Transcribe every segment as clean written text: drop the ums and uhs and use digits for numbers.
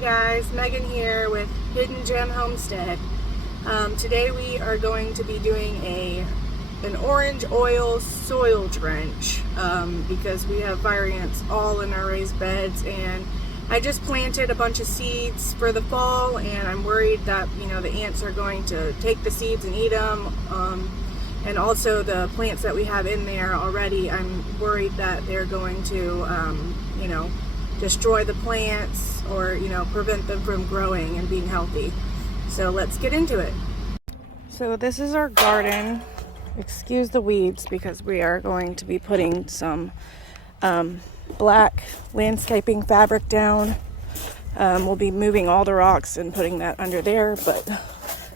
guys, Megan here with Gem Homestead. Today we are going to be doing an orange oil soil drench because we have fire ants all in our raised beds, and I just planted a bunch of seeds for the fall, and I'm worried that the ants are going to take the seeds and eat them, and also the plants that we have in there already, I'm worried that they're going to destroy the plants or prevent them from growing and being healthy. So let's get into it. So this is our garden. Excuse the weeds because we are going to be putting some black landscaping fabric down. We'll be moving all the rocks and putting that under there, but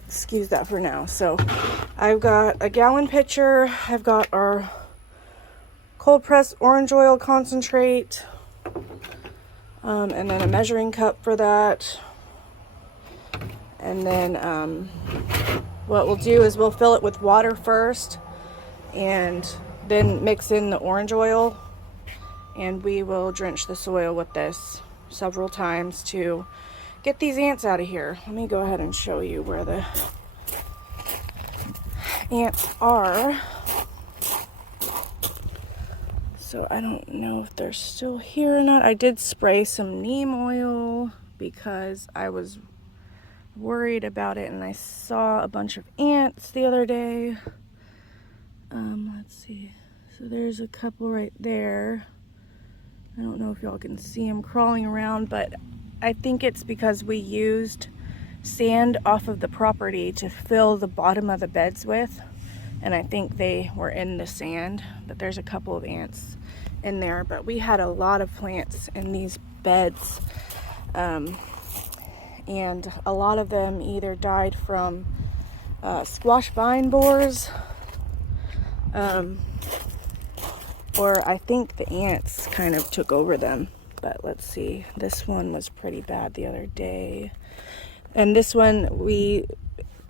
excuse that for now. So I've got a gallon pitcher. I've got our cold pressed orange oil concentrate, and then a measuring cup for that. And then what we'll do is we'll fill it with water first and then mix in the orange oil, and we will drench the soil with this several times to get these ants out of here. Let me go ahead and show you where the ants are. So I don't know if they're still here or not. I did spray some neem oil because I was worried about it, and I saw a bunch of ants the other day. Let's see. So there's a couple right there. I don't know if y'all can see them crawling around, but I think it's because we used sand off of the property to fill the bottom of the beds with, and I think they were in the sand, but there's a couple of ants in there. But we had a lot of plants in these beds, and a lot of them either died from squash vine borers, or I think the ants kind of took over them. But let's see, this one was pretty bad the other day, and this one we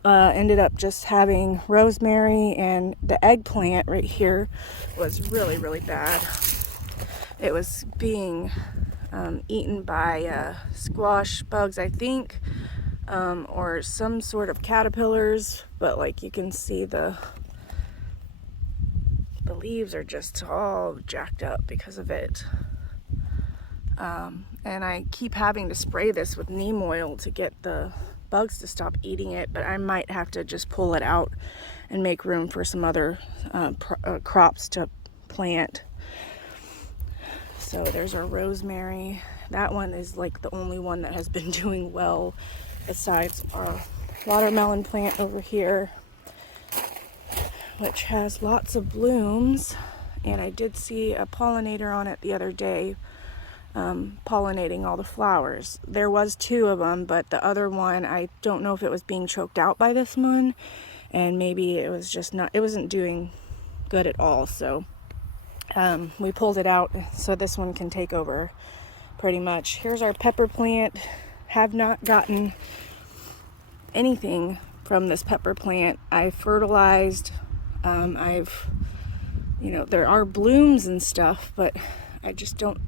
ended up just having rosemary, and the eggplant right here was really bad. It was being eaten by squash bugs, I think, or some sort of caterpillars, but like you can see the leaves are just all jacked up because of it. And I keep having to spray this with neem oil to get the bugs to stop eating it, but I might have to just pull it out and make room for some other crops to plant. So there's our rosemary. That one is like the only one that has been doing well, besides our watermelon plant over here, which has lots of blooms. And I did see a pollinator on it the other day, pollinating all the flowers. There was 2 of them, but the other one, I don't know if it was being choked out by this one, and maybe it was just not, it wasn't doing good at all. So we pulled it out so this one can take over pretty much. Here's our pepper plant. Have not gotten anything from this pepper plant. I fertilized. There are blooms and stuff, but I just don't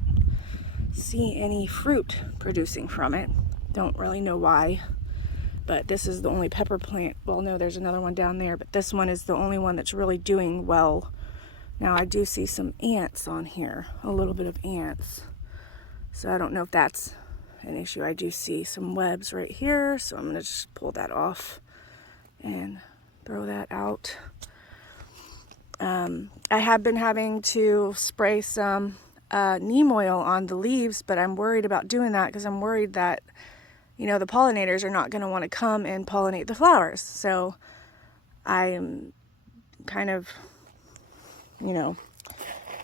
see any fruit producing from it. Don't really know why, but this is the only pepper plant. Well, no, there's another one down there, but this one is the only one that's really doing well. Now I do see some ants on here, a little bit of ants. So I don't know if that's an issue. I do see some webs right here, so I'm gonna just pull that off and throw that out. I have been having to spray some neem oil on the leaves, but I'm worried about doing that because I'm worried that, the pollinators are not gonna wanna come and pollinate the flowers. So I'm kind of,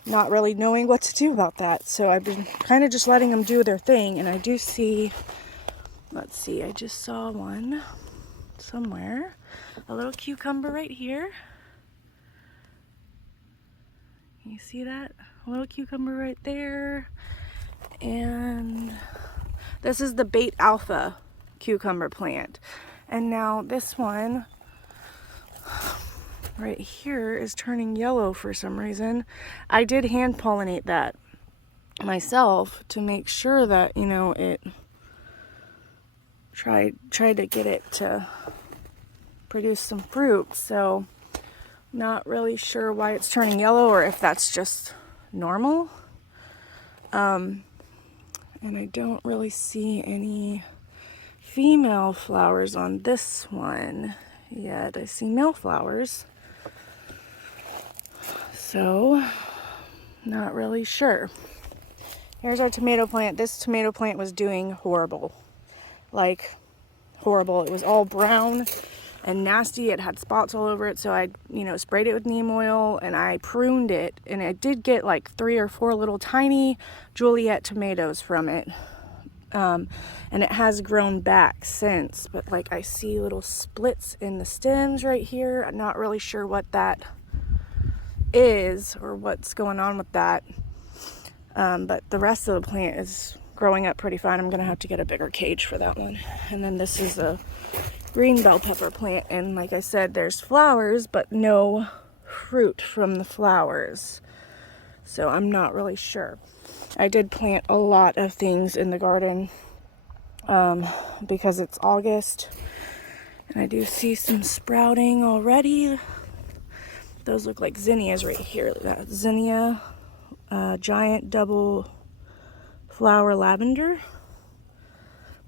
not really knowing what to do about that. So I've been kind of just letting them do their thing. And I do see, let's see, I just saw one somewhere. A little cucumber right here. You see that? A little cucumber right there. And this is the bait alpha cucumber plant. And now this one right here is turning yellow for some reason. I did hand pollinate that myself to make sure that, it tried to get it to produce some fruit. So not really sure why it's turning yellow or if that's just normal. And I don't really see any female flowers on this one yet. I see male flowers. So, not really sure. Here's our tomato plant. This tomato plant was doing horrible. Like, horrible. It was all brown and nasty. It had spots all over it. So I, sprayed it with neem oil and I pruned it. And I did get like 3 or 4 little tiny Juliet tomatoes from it. And it has grown back since. But like I see little splits in the stems right here. I'm not really sure what that is or what's going on with that. But the rest of the plant is growing up pretty fine. I'm gonna have to get a bigger cage for that one. And then this is a green bell pepper plant, and like I said, there's flowers but no fruit from the flowers, so I'm not really sure. I did plant a lot of things in the garden because it's August, and I do see some sprouting already. Those look like zinnias right here. That zinnia, giant double flower lavender.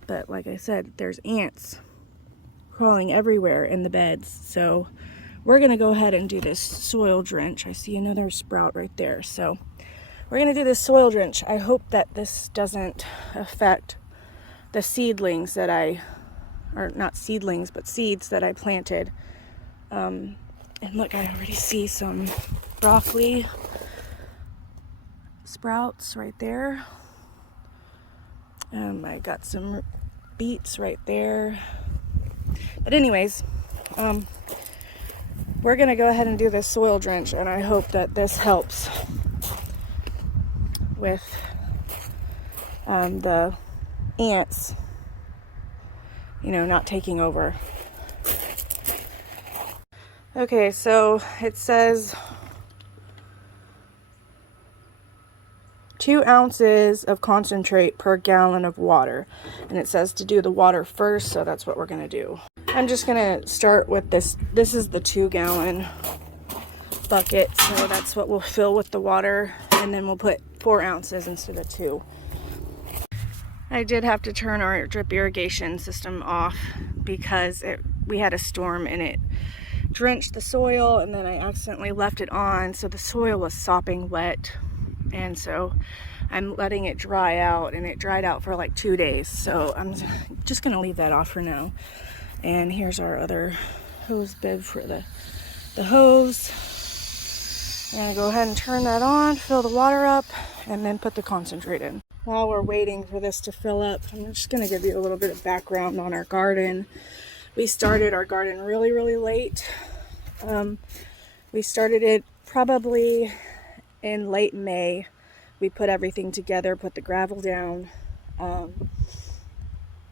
But like I said, there's ants crawling everywhere in the beds. So we're gonna go ahead and do this soil drench. I see another sprout right there. So we're gonna do this soil drench. I hope that this doesn't affect the seedlings that or not seedlings, but seeds that I planted. And look, I already see some broccoli sprouts right there. I got some beets right there. But anyways, we're gonna go ahead and do this soil drench, and I hope that this helps with the ants, not taking over. Okay, so it says 2 ounces of concentrate per gallon of water. And it says to do the water first, so that's what we're going to do. I'm just going to start with this. This is the 2-gallon bucket, so that's what we'll fill with the water. And then we'll put 4 ounces instead of 2. I did have to turn our drip irrigation system off because we had a storm and it drenched the soil, and then I accidentally left it on, so the soil was sopping wet. And so I'm letting it dry out, and it dried out for like 2 days. So I'm just gonna leave that off for now. And here's our other hose bib for the hose. I'm gonna go ahead and turn that on, fill the water up, and then put the concentrate in. While we're waiting for this to fill up, I'm just gonna give you a little bit of background on our garden. We started our garden really, really late. We started it probably in late May. We put everything together, put the gravel down,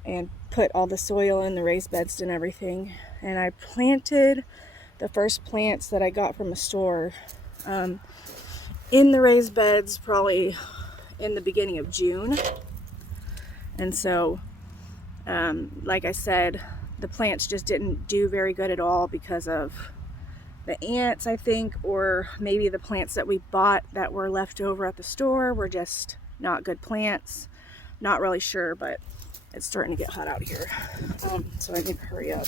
and put all the soil in the raised beds and everything. And I planted the first plants that I got from a store in the raised beds probably in the beginning of June. And so, like I said, the plants just didn't do very good at all because of the ants, I think, or maybe the plants that we bought that were left over at the store were just not good plants. Not really sure, but it's starting to get hot out here, so I need to hurry up.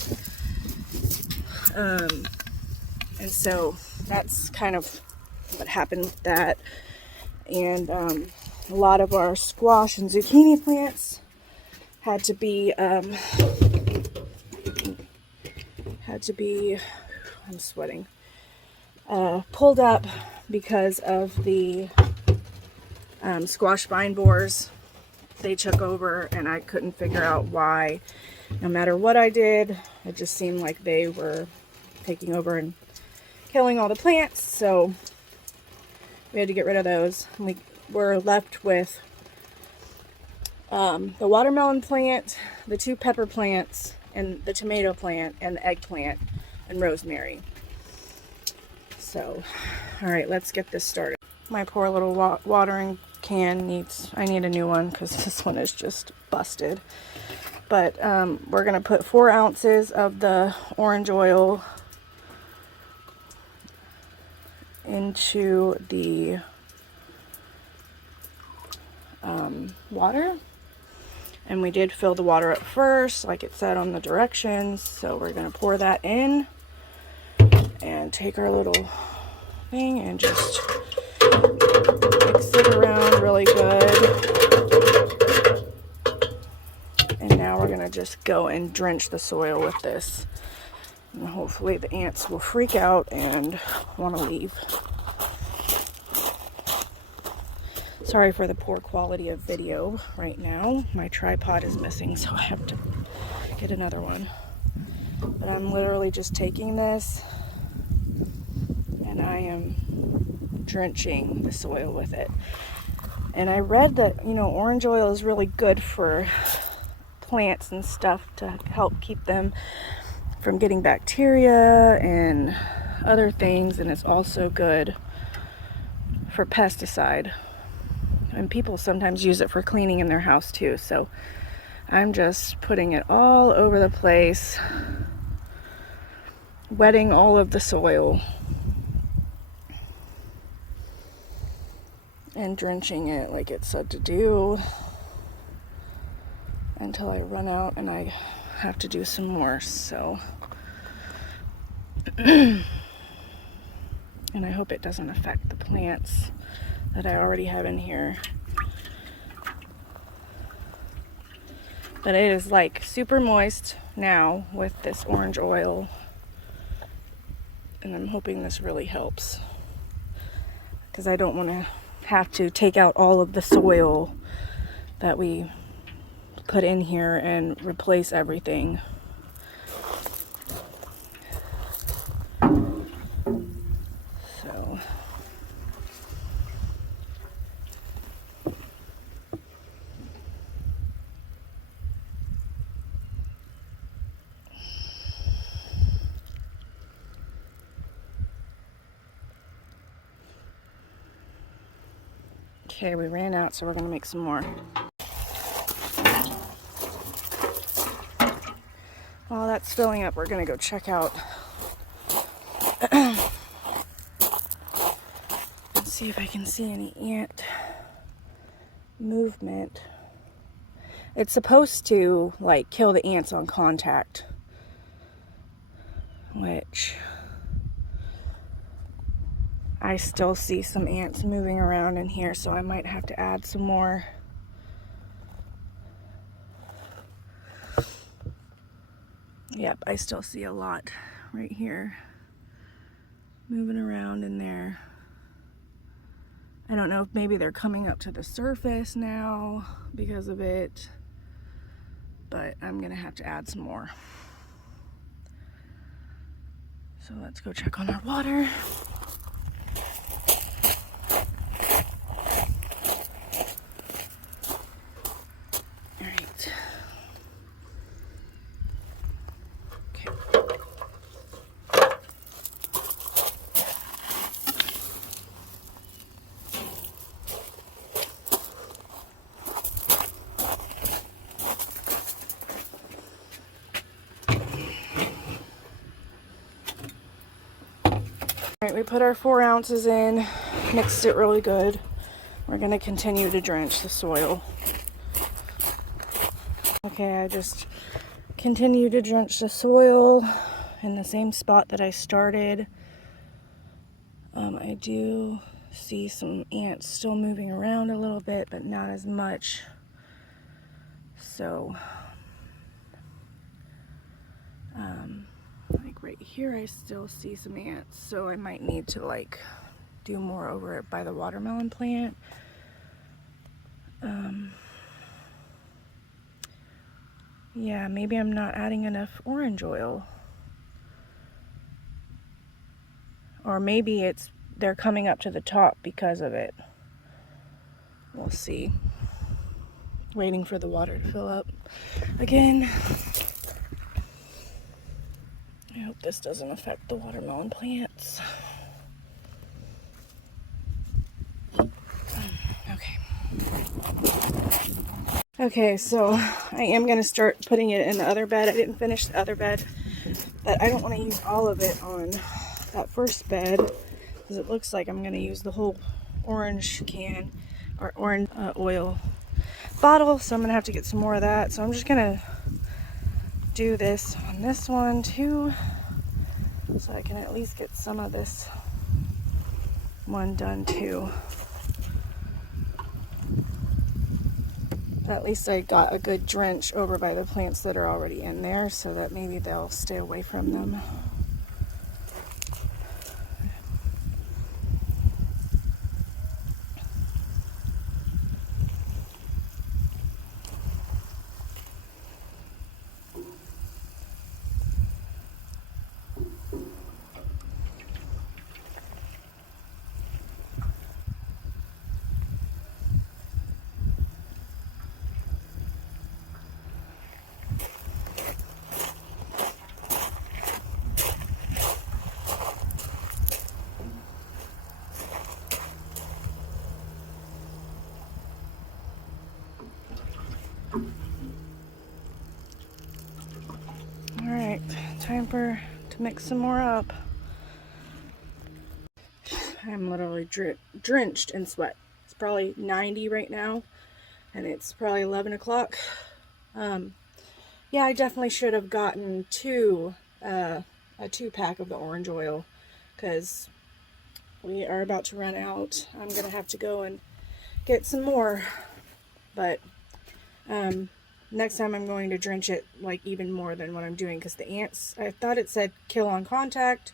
And so that's kind of what happened with that. And a lot of our squash and zucchini plants had to be I'm sweating, pulled up because of the squash vine borers. They took over, and I couldn't figure out why. No matter what I did, it just seemed like they were taking over and killing all the plants, so we had to get rid of those. We were left with the watermelon plant, the 2 pepper plants, and the tomato plant, and the eggplant, and rosemary. So, alright, let's get this started. My poor little watering can I need a new one because this one is just busted. But we're going to put 4 ounces of the orange oil into the water. And we did fill the water up first, like it said on the directions. So we're going to pour that in and take our little thing and just mix it around really good. And now we're going to just go and drench the soil with this. And hopefully the ants will freak out and want to leave. Sorry for the poor quality of video right now. My tripod is missing, so I have to get another one. But I'm literally just taking this and I am drenching the soil with it. And I read that, you know, orange oil is really good for plants and stuff to help keep them from getting bacteria and other things. And it's also good for pesticide. And people sometimes use it for cleaning in their house too. So I'm just putting it all over the place, wetting all of the soil and drenching it like it said to do until I run out and I have to do some more. So and I hope it doesn't affect the plants that I already have in here. But it is like super moist now with this orange oil. And I'm hoping this really helps. Because I don't want to have to take out all of the soil that we put in here and replace everything. So okay, we ran out, so we're going to make some more. While that's filling up, we're going to go check out and see if I can see any ant movement. It's supposed to like kill the ants on contact, which I still see some ants moving around in here, so I might have to add some more. Yep, I still see a lot right here moving around in there. I don't know if maybe they're coming up to the surface now because of it, but I'm gonna have to add some more. So let's go check on our water. Alright, we put our 4 ounces in, mixed it really good. We're going to continue to drench the soil. Okay, I just continue to drench the soil in the same spot that I started. I do see some ants still moving around a little bit, but not as much. So, like right here I still see some ants, so I might need to like do more over it by the watermelon plant. Yeah, maybe I'm not adding enough orange oil. Or maybe they're coming up to the top because of it. We'll see. Waiting for the water to fill up again. I hope this doesn't affect the watermelon plants. Okay. Okay, so I am going to start putting it in the other bed. I didn't finish the other bed, but I don't want to use all of it on that first bed because it looks like I'm going to use the whole orange can or orange oil bottle, so I'm going to have to get some more of that. So I'm just going to do this on this one too, so I can at least get some of this one done too. At least I got a good drench over by the plants that are already in there, so that maybe they'll stay away from them. Alright, time to mix some more up. I'm literally drenched in sweat. It's probably 90 right now, and it's probably 11 o'clock. Yeah, I definitely should have gotten a 2-pack of the orange oil, because we are about to run out. I'm going to have to go and get some more, but next time I'm going to drench it like even more than what I'm doing, because the ants, I thought it said kill on contact,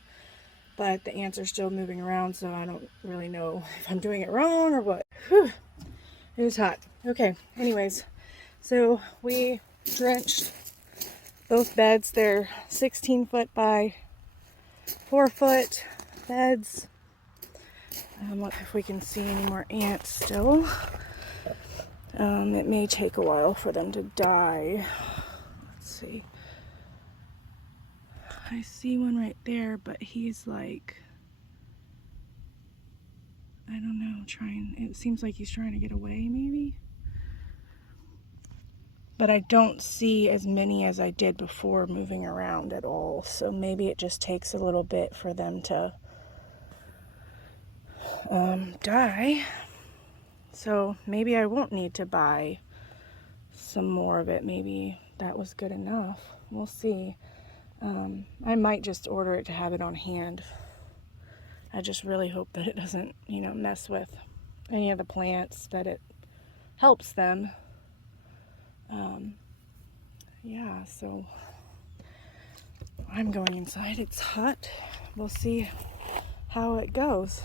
but the ants are still moving around, so I don't really know if I'm doing it wrong or what. Whew, it was hot. Okay, anyways, so we drenched both beds. They're 16 foot by 4 foot beds. Look if we can see any more ants still. It may take a while for them to die. Let's see. I see one right there, but he's like, I don't know, it seems like he's trying to get away maybe. But I don't see as many as I did before moving around at all. So maybe it just takes a little bit for them to die. So maybe I won't need to buy some more of it. Maybe that was good enough. We'll see. I might just order it to have it on hand. I just really hope that it doesn't, mess with any of the plants, that it helps them. Yeah, so I'm going inside. It's hot. We'll see how it goes.